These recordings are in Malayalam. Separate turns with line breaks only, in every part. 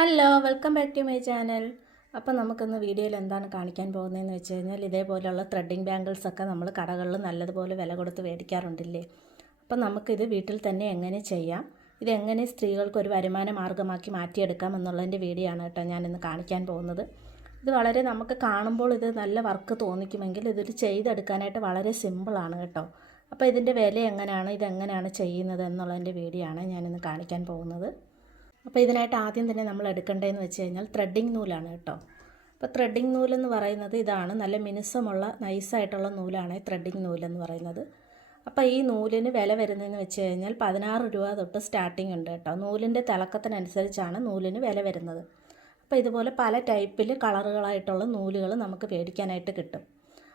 Hello welcome back to my channel അപ്പോൾ നമുക്കിന്ന് വീഡിയോയിൽ എന്താണ് കാണിക്കാൻ പോകുന്നതെന്ന് വെച്ച് കഴിഞ്ഞാൽ ഇതേപോലെയുള്ള ത്രെഡിങ് ബാംഗിൾസ് ഒക്കെ നമ്മൾ കടകളിൽ നല്ലതുപോലെ വില കൊടുത്ത് മേടിക്കാറുണ്ടല്ലേ? അപ്പോൾ നമുക്കിത് വീട്ടിൽ തന്നെ എങ്ങനെ ചെയ്യാം? ഇതെങ്ങനെ സ്ത്രീകൾക്ക് ഒരു വരുമാന മാർഗമാക്കി മാറ്റിയെടുക്കാം എന്നുള്ളതിന്റെ വീഡിയോ ആണ് കേട്ടോ ഞാനിന്ന് കാണിക്കാൻ പോകുന്നത്. ഇത് വളരെ നമുക്ക് കാണുമ്പോൾ ഇത് നല്ല വർക്ക് തോന്നിക്കുമെങ്കിൽ ഇതിൽ ചെയ്തെടുക്കാനായിട്ട് വളരെ സിമ്പിളാണ് കേട്ടോ. അപ്പോൾ ഇതിന്റെ വില എങ്ങനെയാണ്? ഇതെങ്ങനെയാണ് ചെയ്യുന്നത് എന്നുള്ളതിന്റെ വീഡിയോ ആണ് ഞാനിന്ന് കാണിക്കാൻ പോകുന്നത്. അപ്പോൾ ഇതിനായിട്ട് ആദ്യം തന്നെ നമ്മൾ എടുക്കേണ്ടതെന്ന് വെച്ച് കഴിഞ്ഞാൽ ത്രെഡിങ് നൂലാണ് കേട്ടോ. അപ്പോൾ ത്രെഡിങ് നൂലെന്ന് പറയുന്നത് ഇതാണ്. നല്ല മിനുസമുള്ള നൈസായിട്ടുള്ള നൂലാണ് ത്രെഡിങ് നൂലെന്ന് പറയുന്നത്. അപ്പോൾ ഈ നൂലിന് വില വരുന്നതെന്ന് വെച്ച് കഴിഞ്ഞാൽ പതിനാറ് രൂപ തൊട്ട് സ്റ്റാർട്ടിംഗ് ഉണ്ട് കേട്ടോ. നൂലിന്റെ തിളക്കത്തിനനുസരിച്ചാണ് നൂലിന് വില വരുന്നത്. അപ്പോൾ ഇതുപോലെ പല ടൈപ്പിൽ കളറുകളായിട്ടുള്ള നൂലുകൾ നമുക്ക് മേടിക്കാനായിട്ട് കിട്ടും.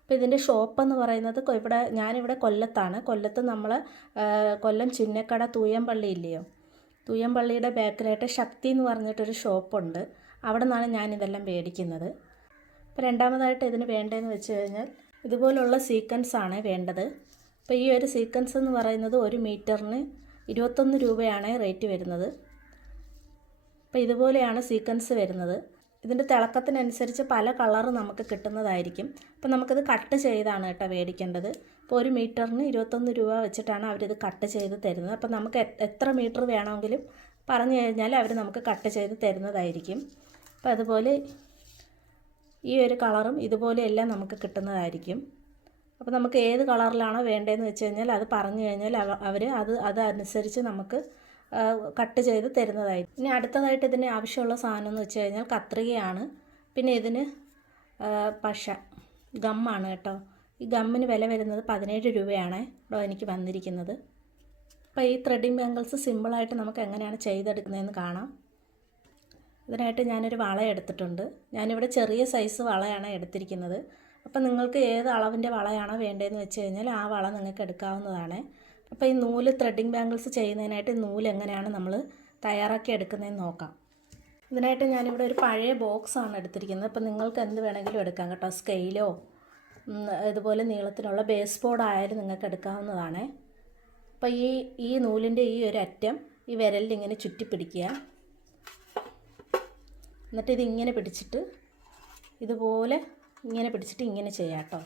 അപ്പോൾ ഇതിന്റെ ഷോപ്പ് എന്ന് പറയുന്നത് ഇവിടെ ഞാനിവിടെ കൊല്ലത്താണ്. കൊല്ലത്ത് നമ്മൾ കൊല്ലം ചിന്നക്കട തൂയമ്പള്ളി ഇല്ലയോ? തൂയമ്പള്ളിയുടെ ബാക്കിലായിട്ട് ശക്തി എന്ന് പറഞ്ഞിട്ടൊരു ഷോപ്പുണ്ട്. അവിടെ നിന്നാണ് ഞാനിതെല്ലാം മേടിക്കുന്നത്. അപ്പോൾ രണ്ടാമതായിട്ട് ഇതിന് വേണ്ടതെന്ന് വെച്ച് കഴിഞ്ഞാൽ ഇതുപോലുള്ള സീക്വൻസ് ആണ് വേണ്ടത്. അപ്പോൾ ഈ ഒരു സീക്വൻസ് എന്ന് പറയുന്നത് ഒരു മീറ്ററിന് ഇരുപത്തൊന്ന് രൂപയാണ് റേറ്റ് വരുന്നത്. അപ്പോൾ ഇതുപോലെയാണ് സീക്വൻസ് വരുന്നത്. ഇതിന്റെ തിളക്കത്തിനനുസരിച്ച് പല കളറ് നമുക്ക് കിട്ടുന്നതായിരിക്കും. അപ്പോൾ നമുക്കിത് കട്ട് ചെയ്താണ് കേട്ടോ മേടിക്കേണ്ടത്. അപ്പോൾ ഒരു മീറ്ററിന് ഇരുപത്തൊന്ന് രൂപ വെച്ചിട്ടാണ് അവരിത് കട്ട് ചെയ്ത് തരുന്നത്. അപ്പോൾ നമുക്ക് എത്ര മീറ്റർ വേണമെങ്കിലും പറഞ്ഞു കഴിഞ്ഞാൽ അവർ നമുക്ക് കട്ട് ചെയ്ത് തരുന്നതായിരിക്കും. അപ്പോൾ അതുപോലെ ഈ ഒരു കളറും ഇതുപോലെയെല്ലാം നമുക്ക് കിട്ടുന്നതായിരിക്കും. അപ്പോൾ നമുക്ക് ഏത് കളറിലാണോ വേണ്ടതെന്ന് വെച്ച് കഴിഞ്ഞാൽ അത് പറഞ്ഞു കഴിഞ്ഞാൽ അവർ അത് അതനുസരിച്ച് നമുക്ക് കട്ട് ചെയ്ത് തരുന്നതായിരിക്കും. ഇനി അടുത്തതായിട്ട് ഇതിന് ആവശ്യമുള്ള സാധനം എന്ന് വെച്ച് കഴിഞ്ഞാൽ കത്രികയാണ്. പിന്നെ ഇതിന് പശ. ഗമ്മാണ് കേട്ടോ. ഈ ഗമ്മിന് വില വരുന്നത് പതിനേഴ് രൂപയാണ് കേട്ടോ എനിക്ക് വന്നിരിക്കുന്നത്. അപ്പോൾ ഈ ത്രെഡിങ് ബാങ്കിൾസ് സിമ്പിളായിട്ട് നമുക്ക് എങ്ങനെയാണ് ചെയ്തെടുക്കുന്നതെന്ന് കാണാം. ഇതിനായിട്ട് ഞാനൊരു വള എടുത്തിട്ടുണ്ട്. ഞാനിവിടെ ചെറിയ സൈസ് വളയാണ് എടുത്തിരിക്കുന്നത്. അപ്പം നിങ്ങൾക്ക് ഏത് അളവിന്റെ വളയാണോ വേണ്ടതെന്ന് വെച്ച് കഴിഞ്ഞാൽ ആ വള നിങ്ങൾക്ക് എടുക്കാവുന്നതാണ്. അപ്പോൾ ഈ നൂൽ ത്രെഡിങ് ബാംഗിൾസ് ചെയ്യുന്നതിനായിട്ട് നൂൽ എങ്ങനെയാണ് നമ്മൾ തയ്യാറാക്കി എടുക്കുന്നതെന്ന് നോക്കാം. ഇതിനായിട്ട് ഞാനിവിടെ ഒരു പഴയ ബോക്സാണ് എടുത്തിരിക്കുന്നത്. അപ്പോൾ നിങ്ങൾക്ക് എന്ത് വേണമെങ്കിലും എടുക്കാം കേട്ടോ. സ്കെയിലോ ഇതുപോലെ നീളത്തിനുള്ള ബേസ് ബോർഡ് ആയാലും നിങ്ങൾക്ക് എടുക്കാവുന്നതാണ്. അപ്പോൾ ഈ ഈ നൂലിന്റെ ഈ ഒരു അറ്റം ഈ വിരലിൽ ഇങ്ങനെ ചുറ്റി പിടിക്കുക എന്നിട്ട് ഇതിങ്ങനെ പിടിച്ചിട്ട് ഇതുപോലെ ഇങ്ങനെ പിടിച്ചിട്ട് ഇങ്ങനെ ചെയ്യാം കേട്ടോ.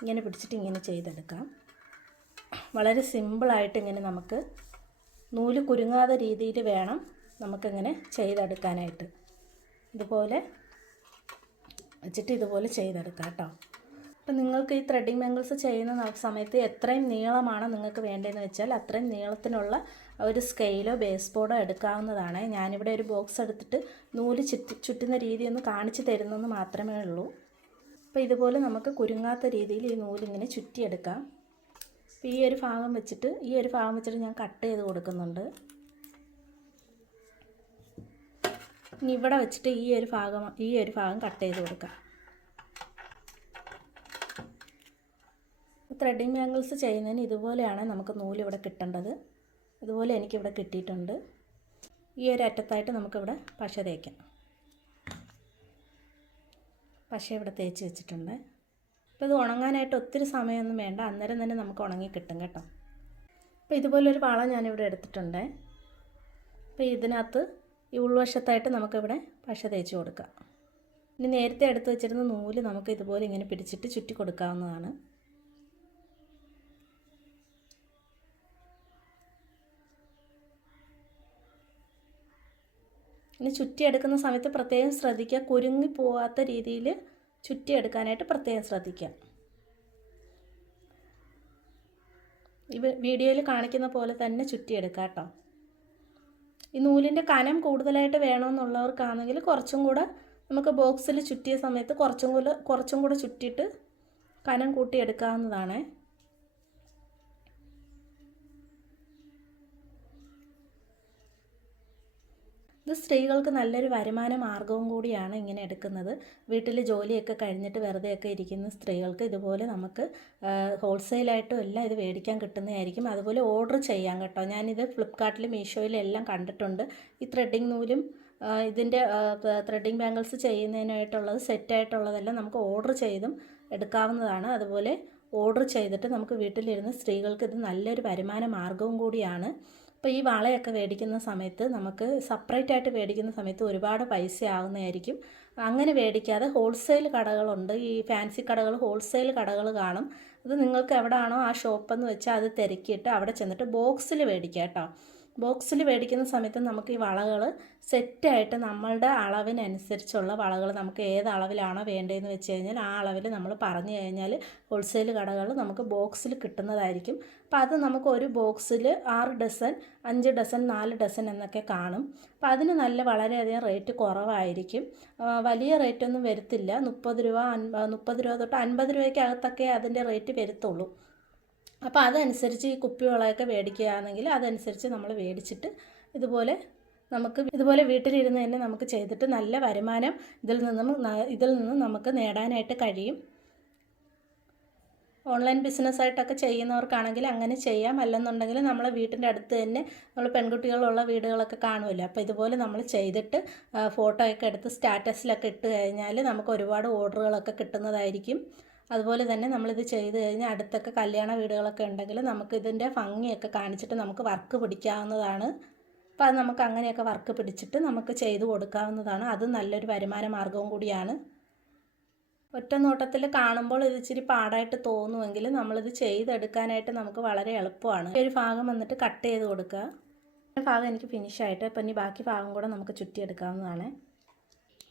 ഇങ്ങനെ പിടിച്ചിട്ട് ഇങ്ങനെ ചെയ്തെടുക്കാം. വളരെ സിമ്പിളായിട്ട് ഇങ്ങനെ നമുക്ക് നൂൽ കുരുങ്ങാതെ രീതിയിൽ വേണം നമുക്കിങ്ങനെ ചെയ്തെടുക്കാനായിട്ട്. ഇതുപോലെ വെച്ചിട്ട് ഇതുപോലെ ചെയ്തെടുക്കാം കേട്ടോ. അപ്പം നിങ്ങൾക്ക് ഈ ത്രെഡിങ് ബാംഗിൾസ് ചെയ്യുന്ന സമയത്ത് എത്രയും നീളമാണ് നിങ്ങൾക്ക് വേണ്ടതെന്ന് വെച്ചാൽ അത്രയും നീളത്തിനുള്ള ഒരു സ്കെയിലോ ബേസ് ബോർഡോ എടുക്കാവുന്നതാണ്. ഞാനിവിടെ ഒരു ബോക്സ് എടുത്തിട്ട് നൂൽ ചുറ്റി ചുറ്റുന്ന രീതി ഒന്ന് കാണിച്ചു തരുന്നെന്ന് മാത്രമേ ഉള്ളൂ. അപ്പോൾ ഇതുപോലെ നമുക്ക് കുരുങ്ങാത്ത രീതിയിൽ ഈ നൂലിങ്ങനെ ചുറ്റിയെടുക്കാം. ഈ ഒരു ഭാഗം വെച്ചിട്ട് ഈ ഒരു ഭാഗം വെച്ചിട്ട് ഞാൻ കട്ട് ചെയ്ത് കൊടുക്കുന്നുണ്ട്. ഇനി ഇവിടെ വെച്ചിട്ട് ഈ ഒരു ഭാഗം ഈ ഒരു ഭാഗം കട്ട് ചെയ്ത് കൊടുക്കാം. ത്രെഡിങ് ആംഗിൾസ് ചെയ്യുന്നതിന് ഇതുപോലെയാണ് നമുക്ക് നൂൽ ഇവിടെ കിട്ടേണ്ടത്. ഇതുപോലെ എനിക്കിവിടെ കിട്ടിയിട്ടുണ്ട്. ഈ ഒരു അറ്റത്തായിട്ട് നമുക്കിവിടെ പശ തേക്കാം. പശ ഇവിടെ തേച്ച് വെച്ചിട്ടുണ്ട്. അപ്പോൾ ഇത് ഉണങ്ങാനായിട്ട് ഒത്തിരി സമയമൊന്നും വേണ്ട. അന്നേരം തന്നെ നമുക്ക് ഉണങ്ങി കിട്ടും കേട്ടോ. അപ്പോൾ ഇതുപോലൊരു വള ഞാനിവിടെ എടുത്തിട്ടുണ്ട്. അപ്പോൾ ഇതിനകത്ത് ഈ ഉൾവശത്തായിട്ട് നമുക്കിവിടെ പശ തേച്ച് കൊടുക്കാം. ഇനി നേരത്തെ എടുത്ത് വെച്ചിരുന്ന നൂൽ നമുക്ക് ഇതുപോലെ ഇങ്ങനെ പിടിച്ചിട്ട് ചുറ്റി കൊടുക്കാവുന്നതാണ്. ഇനി ചുറ്റി എടുക്കുന്ന സമയത്ത് പ്രത്യേകം ശ്രദ്ധിക്കുക. കുരുങ്ങി പോവാത്ത രീതിയിൽ ചുറ്റിയെടുക്കാനായിട്ട് പ്രത്യേകം ശ്രദ്ധിക്കുക ഇവ വീഡിയോയിൽ കാണിക്കുന്ന പോലെ തന്നെ ചുറ്റിയെടുക്കുക കേട്ടോ. ഈ നൂലിന്റെ കനം കൂടുതലായിട്ട് വേണമെന്നുള്ളവർക്കാണെങ്കിൽ കുറച്ചും കൂടെ നമുക്ക് ബോക്സിൽ ചുറ്റിയ സമയത്ത് കുറച്ചും കൂടെ കുറച്ചും കൂടെ ചുറ്റിയിട്ട് കനം കൂട്ടിയെടുക്കാവുന്നതാണ്. ഇത് സ്ത്രീകൾക്ക് നല്ലൊരു വരുമാന മാർഗവും കൂടിയാണ് ഇങ്ങനെ എടുക്കുന്നത്. വീട്ടിൽ ജോലിയൊക്കെ കഴിഞ്ഞിട്ട് വെറുതെയൊക്കെ ഇരിക്കുന്ന സ്ത്രീകൾക്ക് ഇതുപോലെ നമുക്ക് ഹോൾസെയിലായിട്ടും എല്ലാം ഇത് മേടിക്കാൻ കിട്ടുന്നതായിരിക്കും. അതുപോലെ ഓർഡർ ചെയ്യാം കേട്ടോ. ഞാനിത് ഫ്ലിപ്കാർട്ടിലും മീഷോയിലും എല്ലാം കണ്ടിട്ടുണ്ട്. ഈ ത്രെഡിങ് നൂലും ഇതിന്റെ ത്രെഡിങ് ബാംഗിൾസ് ചെയ്യുന്നതിനായിട്ടുള്ളത് സെറ്റായിട്ടുള്ളതെല്ലാം നമുക്ക് ഓർഡർ ചെയ്തും എടുക്കാവുന്നതാണ്. അതുപോലെ ഓർഡർ ചെയ്തിട്ട് നമുക്ക് വീട്ടിലിരുന്ന് സ്ത്രീകൾക്ക് ഇത് നല്ലൊരു വരുമാന മാർഗവും കൂടിയാണ്. അപ്പോൾ ഈ വളയൊക്കെ മേടിക്കുന്ന സമയത്ത് നമുക്ക് സെപ്പറേറ്റ് ആയിട്ട് മേടിക്കുന്ന സമയത്ത് ഒരുപാട് പൈസ ആകുന്നതായിരിക്കും അങ്ങനെ മേടിക്കാതെ ഹോൾസെയിൽ കടകളുണ്ട്. ഈ ഫാൻസി കടകൾ ഹോൾസെയിൽ കടകൾ കാണും. അത് നിങ്ങൾക്ക് എവിടെയാണോ ആ ഷോപ്പെന്ന് വെച്ചാൽ അത് തിരക്കിയിട്ട് അവിടെ ചെന്നിട്ട് ബോക്സിൽ മേടിക്കാം കേട്ടോ. ബോക്സിൽ മേടിക്കുന്ന സമയത്ത് നമുക്ക് ഈ വളകൾ സെറ്റായിട്ട് നമ്മളുടെ അളവിനനുസരിച്ചുള്ള വളകൾ നമുക്ക് ഏത് അളവിലാണോ വേണ്ടതെന്ന് വെച്ച് കഴിഞ്ഞാൽ ആ അളവിൽ നമ്മൾ പറഞ്ഞു കഴിഞ്ഞാൽ ഹോൾസെയിൽ കടകൾ നമുക്ക് ബോക്സിൽ കിട്ടുന്നതായിരിക്കും. അപ്പോൾ അത് നമുക്ക് ഒരു ബോക്സിൽ ആറ് ഡസൻ അഞ്ച് ഡസൻ നാല് ഡസൻ എന്നൊക്കെ കാണും. അപ്പോൾ അതിന് നല്ല വളരെയധികം റേറ്റ് കുറവായിരിക്കും. വലിയ റേറ്റൊന്നും വരത്തില്ല. മുപ്പത് രൂപ മുപ്പത് രൂപ തൊട്ട് അൻപത് രൂപയ്ക്കകത്തൊക്കെ അതിന്റെ റേറ്റ് വരത്തുള്ളൂ. അപ്പോൾ അതനുസരിച്ച് ഈ കുപ്പിവളയൊക്കെ മേടിക്കുകയാണെങ്കിൽ അതനുസരിച്ച് നമ്മൾ മേടിച്ചിട്ട് ഇതുപോലെ നമുക്ക് ഇതുപോലെ വീട്ടിലിരുന്ന് തന്നെ നമുക്ക് ചെയ്തിട്ട് നല്ല വരുമാനം ഇതിൽ നിന്നും ഇതിൽ നിന്നും നമുക്ക് നേടാനായിട്ട് കഴിയും. ഓൺലൈൻ ബിസിനസ്സായിട്ടൊക്കെ ചെയ്യുന്നവർക്കാണെങ്കിൽ അങ്ങനെ ചെയ്യാം. അല്ലെന്നുണ്ടെങ്കിൽ നമ്മളെ വീട്ടിന്റെ അടുത്ത് തന്നെ നമ്മൾ പെൺകുട്ടികളുള്ള വീടുകളൊക്കെ കാണുമല്ലോ. അപ്പോൾ ഇതുപോലെ നമ്മൾ ചെയ്തിട്ട് ഫോട്ടോയൊക്കെ എടുത്ത് സ്റ്റാറ്റസിലൊക്കെ ഇട്ട് കഴിഞ്ഞാൽ നമുക്ക് ഒരുപാട് ഓർഡറുകളൊക്കെ കിട്ടുന്നതായിരിക്കും. അതുപോലെ തന്നെ നമ്മളിത് ചെയ്ത് കഴിഞ്ഞാൽ അടുത്തൊക്കെ കല്യാണ വീടുകളൊക്കെ ഉണ്ടെങ്കിൽ നമുക്ക് ഇതിന്റെ ഭംഗിയൊക്കെ കാണിച്ചിട്ട് നമുക്ക് വർക്ക് പിടിക്കാവുന്നതാണ്. അപ്പോൾ അത് നമുക്ക് അങ്ങനെയൊക്കെ വർക്ക് പിടിച്ചിട്ട് നമുക്ക് ചെയ്തു കൊടുക്കാവുന്നതാണ്. അത് നല്ലൊരു വരുമാന മാർഗവും കൂടിയാണ്. ഒറ്റ നോട്ടത്തിൽ കാണുമ്പോൾ ഇത് ഇച്ചിരി പാടായിട്ട് തോന്നുമെങ്കിൽ നമ്മളിത് ചെയ്തെടുക്കാനായിട്ട് നമുക്ക് വളരെ എളുപ്പമാണ്. ഒരു ഭാഗം വന്നിട്ട് കട്ട് ചെയ്ത് കൊടുക്കുക. ഭാഗം എനിക്ക് ഫിനിഷായിട്ട് ഇപ്പം ഇനി ബാക്കി ഭാഗം കൂടെ നമുക്ക് ചുറ്റിയെടുക്കാവുന്നതാണ്.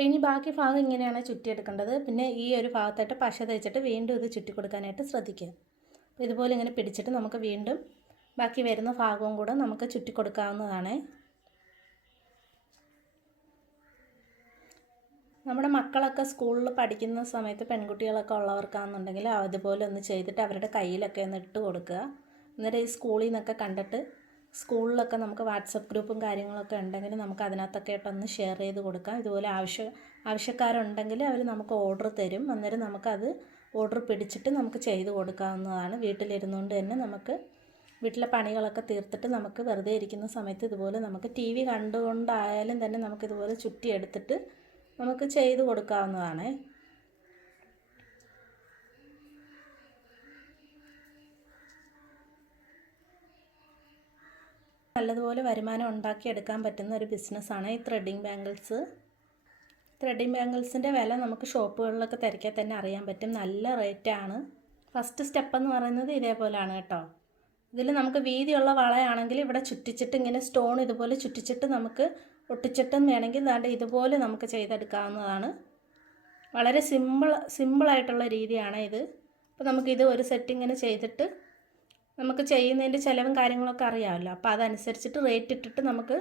അപ്പോൾ ഇനി ബാക്കി ഭാഗം ഇങ്ങനെയാണ് ചുറ്റിയെടുക്കേണ്ടത്. പിന്നെ ഈ ഒരു ഭാഗത്തായിട്ട് പശ തേച്ചിട്ട് വീണ്ടും ഇത് ചുറ്റി കൊടുക്കാനായിട്ട് ശ്രദ്ധിക്കുക. അപ്പോൾ ഇതുപോലെ ഇങ്ങനെ പിടിച്ചിട്ട് നമുക്ക് വീണ്ടും ബാക്കി വരുന്ന ഭാഗവും കൂടെ നമുക്ക് ചുറ്റി കൊടുക്കാവുന്നതാണ് നമ്മുടെ മക്കളൊക്കെ സ്കൂളിൽ പഠിക്കുന്ന സമയത്ത് പെൺകുട്ടികളൊക്കെ ഉള്ളവർക്കാണെന്നുണ്ടെങ്കിൽ അതുപോലെ ഒന്ന് ചെയ്തിട്ട് അവരുടെ കയ്യിലൊക്കെ ഒന്ന് ഇട്ട് കൊടുക്കുക. അന്നേരം ഈ സ്കൂളിൽ നിന്നൊക്കെ കണ്ടിട്ട് സ്കൂളിലൊക്കെ നമുക്ക് വാട്സപ്പ് ഗ്രൂപ്പും കാര്യങ്ങളൊക്കെ ഉണ്ടെങ്കിൽ നമുക്ക് അതിനകത്തൊക്കെ ആയിട്ടൊന്ന് ഷെയർ ചെയ്ത് കൊടുക്കാം. ഇതുപോലെ ആവശ്യ ആവശ്യക്കാരുണ്ടെങ്കിൽ അവർ നമുക്ക് ഓർഡർ തരും. അന്നേരം നമുക്കത് ഓർഡർ പിടിച്ചിട്ട് നമുക്ക് ചെയ്ത് കൊടുക്കാവുന്നതാണ്. വീട്ടിലിരുന്നുകൊണ്ട് തന്നെ നമുക്ക് വീട്ടിലെ പണികളൊക്കെ തീർത്തിട്ട് നമുക്ക് വെറുതെ ഇരിക്കുന്ന സമയത്ത് ഇതുപോലെ നമുക്ക് ടി വി കണ്ടുകൊണ്ടായാലും തന്നെ നമുക്കിതുപോലെ ചുറ്റിയെടുത്തിട്ട് നമുക്ക് ചെയ്ത് കൊടുക്കാവുന്നതാണ്. നല്ലതുപോലെ വരുമാനം ഉണ്ടാക്കിയെടുക്കാൻ പറ്റുന്ന ഒരു ബിസിനസ്സാണ് ഈ ത്രെഡിങ് ബാംഗിൾസ് ത്രെഡിങ് ബാംഗിൾസിന്റെ വില നമുക്ക് ഷോപ്പുകളിലൊക്കെ തിരക്കാൻ തന്നെ അറിയാൻ പറ്റും. നല്ല റേറ്റാണ് ഫസ്റ്റ് സ്റ്റെപ്പ് എന്ന് പറയുന്നത് ഇതേപോലെയാണ് കേട്ടോ. ഇതിൽ നമുക്ക് വീതിയുള്ള വളയാണെങ്കിൽ ഇവിടെ ചുറ്റിച്ചിട്ട് ഇങ്ങനെ സ്റ്റോൺ ഇതുപോലെ ചുറ്റിച്ചിട്ട് നമുക്ക് ഒട്ടിച്ചിട്ടും വേണമെങ്കിൽ ദാണ്ട് ഇതുപോലെ നമുക്ക് ചെയ്തെടുക്കാവുന്നതാണ്. വളരെ സിമ്പിൾ സിമ്പിളായിട്ടുള്ള രീതിയാണ് ഇത്. അപ്പോൾ നമുക്കിത് ഒരു സെറ്റ് ഇങ്ങനെ ചെയ്തിട്ട് നമുക്ക് ചെയ്യുന്നതിന്റെ ചിലവും കാര്യങ്ങളൊക്കെ അറിയാമല്ലോ. അപ്പോൾ അതനുസരിച്ചിട്ട് റേറ്റ് ഇട്ടിട്ട് നമുക്ക്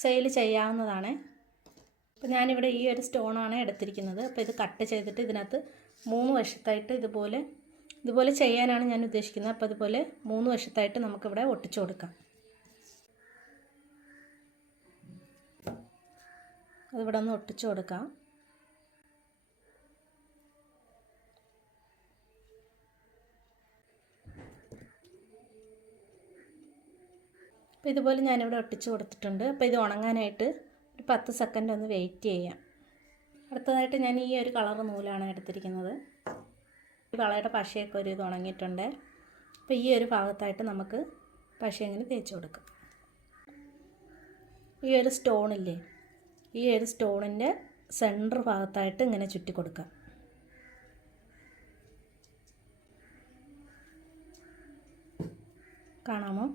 സെയിൽ ചെയ്യാവുന്നതാണ്. അപ്പോൾ ഞാനിവിടെ ഈ ഒരു സ്റ്റോണാണ് എടുത്തിരിക്കുന്നത്. അപ്പോൾ ഇത് കട്ട് ചെയ്തിട്ട് ഇതിനകത്ത് മൂന്ന് വശത്തായിട്ട് ഇതുപോലെ ഇതുപോലെ ചെയ്യാനാണ് ഞാൻ ഉദ്ദേശിക്കുന്നത്. അപ്പോൾ അതുപോലെ മൂന്ന് വശത്തായിട്ട് നമുക്കിവിടെ ഒട്ടിച്ചു കൊടുക്കാം. അതിവിടെ ഒന്ന് ഒട്ടിച്ചു കൊടുക്കാം. അപ്പോൾ ഇതുപോലെ ഞാനിവിടെ ഒട്ടിച്ച് കൊടുത്തിട്ടുണ്ട്. അപ്പോൾ ഇത് ഉണങ്ങാനായിട്ട് ഒരു പത്ത് സെക്കൻഡ് ഒന്ന് വെയിറ്റ് ചെയ്യാം. അടുത്തതായിട്ട് ഞാൻ ഈ ഒരു കളർ നൂലാണ് എടുത്തിരിക്കുന്നത്. വളയുടെ പശയൊക്കെ ഒരു ഇത് ഉണങ്ങിയിട്ടുണ്ട്. അപ്പോൾ ഈ ഒരു ഭാഗത്തായിട്ട് നമുക്ക് പശ ഇങ്ങനെ തേച്ച് കൊടുക്കാം. ഈ ഒരു സ്റ്റോണില്ലേ ഈ ഒരു സ്റ്റോണിന്റെ സെന്റർ ഭാഗത്തായിട്ട് ഇങ്ങനെ ചുറ്റി കൊടുക്കാം. കാണാമോ?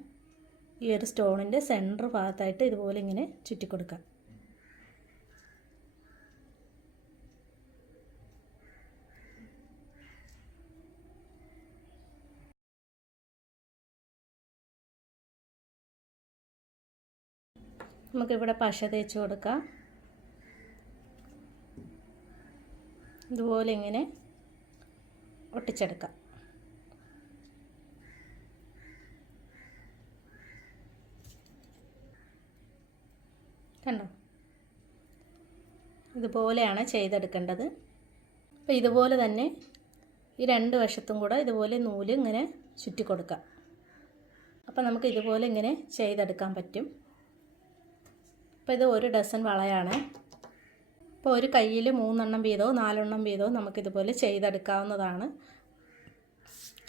ഈ ഒരു സ്റ്റോണിന്റെ സെന്റർ ഭാഗത്തായിട്ട് ഇതുപോലെ ഇങ്ങനെ ചുറ്റി കൊടുക്കാം നമുക്കിവിടെ പശ തേച്ച് കൊടുക്കാം. ഇതുപോലെ ഇങ്ങനെ ഒട്ടിച്ചെടുക്കാം. കണ്ടോ? ഇതുപോലെയാണ് ചെയ്തെടുക്കേണ്ടത്. അപ്പോൾ ഇതുപോലെ തന്നെ ഈ രണ്ട് വശത്തും കൂടെ ഇതുപോലെ നൂൽ ഇങ്ങനെ ചുറ്റി കൊടുക്കാം. അപ്പോൾ നമുക്ക് ഇതുപോലെ ഇങ്ങനെ ചെയ്തെടുക്കാൻ പറ്റും. അപ്പോൾ ഇത് ഒരു ഡസൻ വളയാണ്. അപ്പോൾ ഒരു കയ്യിൽ മൂന്നെണ്ണം വീതമോ നാലെണ്ണം വീതമോ നമുക്കിതുപോലെ ചെയ്തെടുക്കാവുന്നതാണ്.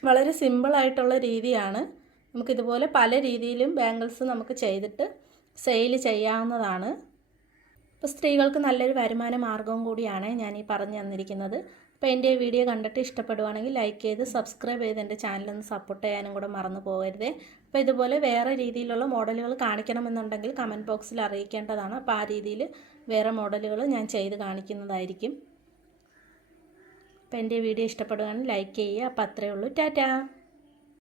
വളരെ സിമ്പിളായിട്ടുള്ള രീതിയാണ്. നമുക്കിതുപോലെ പല രീതിയിലും ബാംഗിൾസ് നമുക്ക് ചെയ്തിട്ട് സെയിൽ ചെയ്യാവുന്നതാണ്. ഇപ്പോൾ സ്ത്രീകൾക്ക് നല്ലൊരു വരുമാന മാർഗവും കൂടിയാണ് ഞാൻ ഈ പറഞ്ഞു തന്നിരിക്കുന്നത്. അപ്പോൾ എന്റെ വീഡിയോ കണ്ടിട്ട് ഇഷ്ടപ്പെടുവാണെങ്കിൽ ലൈക്ക് ചെയ്ത് സബ്സ്ക്രൈബ് ചെയ്ത് എന്റെ ചാനലൊന്ന് സപ്പോർട്ട് ചെയ്യാനും കൂടെ മറന്നു പോകരുതേ. അപ്പോൾ ഇതുപോലെ വേറെ രീതിയിലുള്ള മോഡലുകൾ കാണിക്കണമെന്നുണ്ടെങ്കിൽ കമന്റ് ബോക്സിൽ അറിയിക്കേണ്ടതാണ്. അപ്പോൾ ആ രീതിയിൽ വേറെ മോഡലുകൾ ഞാൻ ചെയ്ത് കാണിക്കുന്നതായിരിക്കും. അപ്പോൾ എന്റെ വീഡിയോ ഇഷ്ടപ്പെടുകയാണെങ്കിൽ ലൈക്ക് ചെയ്യുക. അപ്പോൾ അത്രയേ ഉള്ളൂ. ടാറ്റാ.